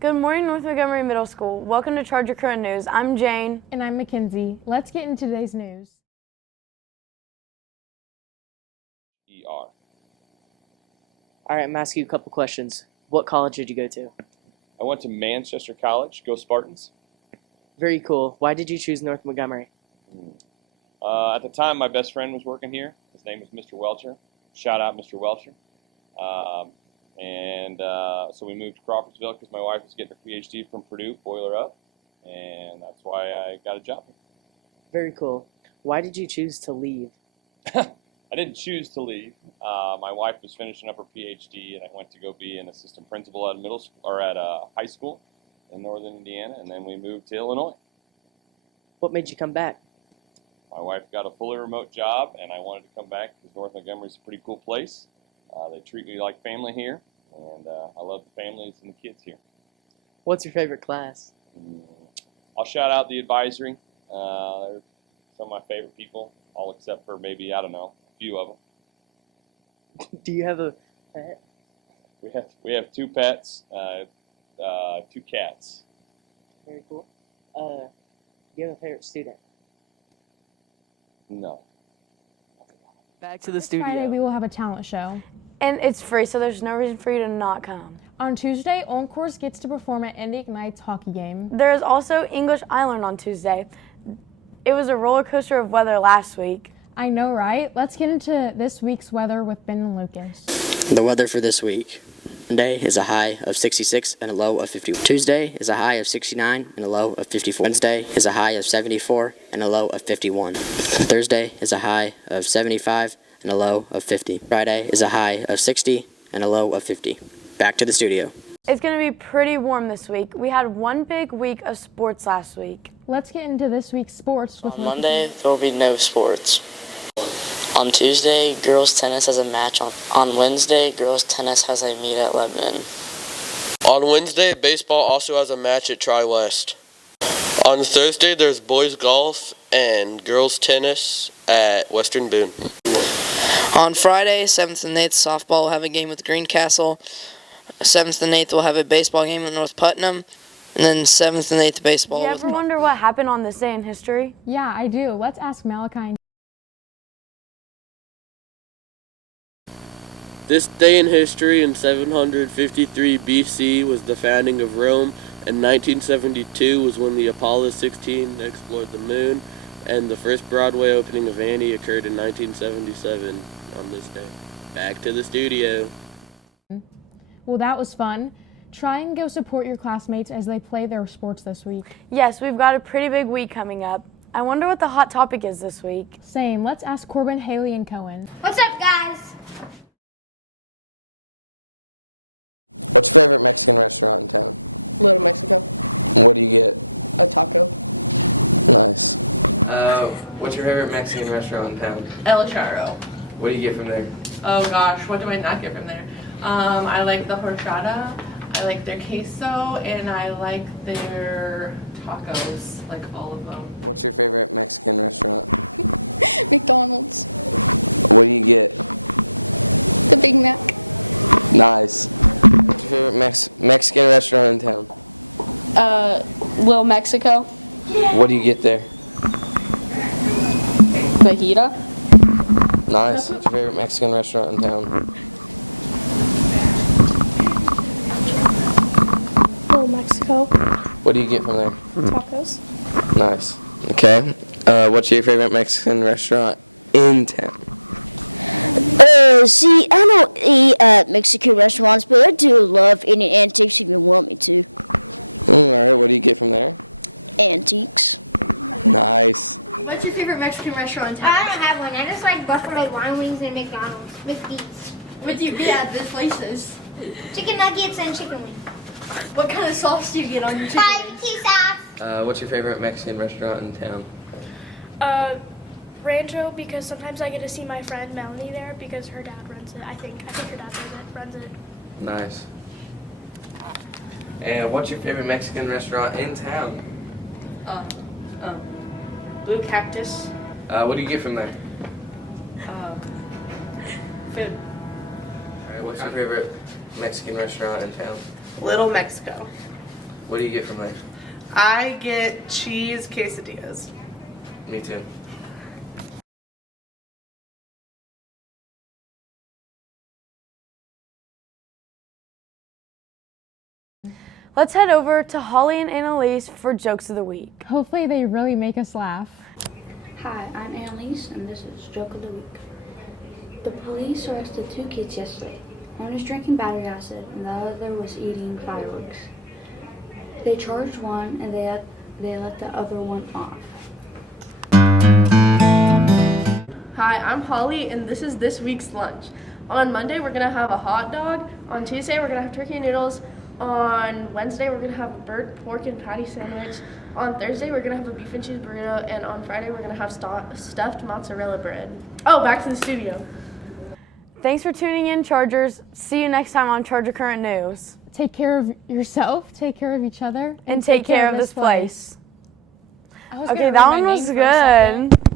Good morning, North Montgomery Middle School. Welcome to Charge Your Current News. I'm Jane. And I'm McKenzie. Let's get into today's news. All right, I'm asking you a couple questions. What college did you go to? I went to Manchester College. Go Spartans. Very cool. Why did you choose North Montgomery? At the time, my best friend was working here. His name was Mr. Welcher. Shout out, Mr. Welcher. So we moved to Crawfordsville because my wife was getting her PhD from Purdue, Boiler Up, and that's why I got a job here. Very cool. Why did you choose to leave? I didn't choose to leave. My wife was finishing up her PhD, and I went to go be an assistant principal at high school in northern Indiana, and then we moved to Illinois. What made you come back? My wife got a fully remote job, and I wanted to come back because North Montgomery is a pretty cool place. They treat me like family here, and I love the families and the kids here. What's your favorite class? I'll shout out the advisory. They're some of my favorite people, all except for maybe, I don't know, a few of them. Do you have a pet? We have two pets, two cats. Very cool. Do you have a favorite student? No. Back to the studio. Friday we will have a talent show. And it's free, so there's no reason for you to not come. On Tuesday, Encore gets to perform at Indy Ignite's hockey game. There is also English I Learned on Tuesday. It was a roller coaster of weather last week. I know, right? Let's get into this week's weather with Ben and Lucas. The weather for this week. Monday is a high of 66 and a low of 50. Tuesday is a high of 69 and a low of 54. Wednesday is a high of 74 and a low of 51. Thursday is a high of 75 and a low of 50. Friday is a high of 60 and a low of 50. Back to the studio. It's going to be pretty warm this week. We had one big week of sports last week. Let's get into this week's sports with On Monday, there will be no sports. On Tuesday, girls tennis has a match. On Wednesday, girls tennis has a meet at Lebanon. On Wednesday, baseball also has a match at Tri-West. On Thursday, there's boys golf and girls tennis at Western Boone. On Friday, 7th and 8th softball will have a game with Greencastle. 7th and 8th will have a baseball game with North Putnam. And then 7th and 8th baseball. Do you ever wonder what happened on this day in history? Yeah, I do. Let's ask Malachi. This day in history in 753 BC was the founding of Rome, and 1972 was when the Apollo 16 explored the moon, and the first Broadway opening of Annie occurred in 1977 on this day. Back to the studio. Well, that was fun. Try and go support your classmates as they play their sports this week. Yes, we've got a pretty big week coming up. I wonder what the hot topic is this week. Same. Let's ask Corbin, Haley, and Cohen. What's up, guys? What's your favorite Mexican restaurant in town? El Charro. What do you get from there? Oh gosh, what do I not get from there? I like the horchata, I like their queso, and I like their tacos, like all of them. What's your favorite Mexican restaurant in town? I don't have one. I just like buffalo wine wings and McDonald's. McD's. What do you get at these places? Chicken nuggets and chicken wings. What kind of sauce do you get on your chicken? Barbecue sauce. What's your favorite Mexican restaurant in town? Rancho, because sometimes I get to see my friend Melanie there because her dad runs it. I think her dad runs it. Nice. And what's your favorite Mexican restaurant in town? Blue Cactus. What do you get from there? Food. Alright, what's your favorite Mexican restaurant in town? Little Mexico. What do you get from there? I get cheese quesadillas. Me too. Let's head over to Holly and Annalise for Jokes of the Week. Hopefully they really make us laugh. Hi, I'm Annaise, and this is Joke of the Week. The police arrested 2 kids yesterday. One was drinking battery acid, and the other was eating fireworks. They charged one, and they let the other one off. Hi, I'm Holly, and this is this week's lunch. On Monday, we're gonna have a hot dog. On Tuesday, we're gonna have turkey and noodles. On Wednesday, we're gonna have a burnt pork and patty sandwich. On Thursday, we're gonna have a beef and cheese burrito, and on Friday, we're gonna have stuffed mozzarella bread. Oh, back to the studio. Thanks for tuning in, Chargers. See you next time on Charger Current News. Take care of yourself, take care of each other, And take care of this place. I was Okay, gonna that read my one was name for a second. good.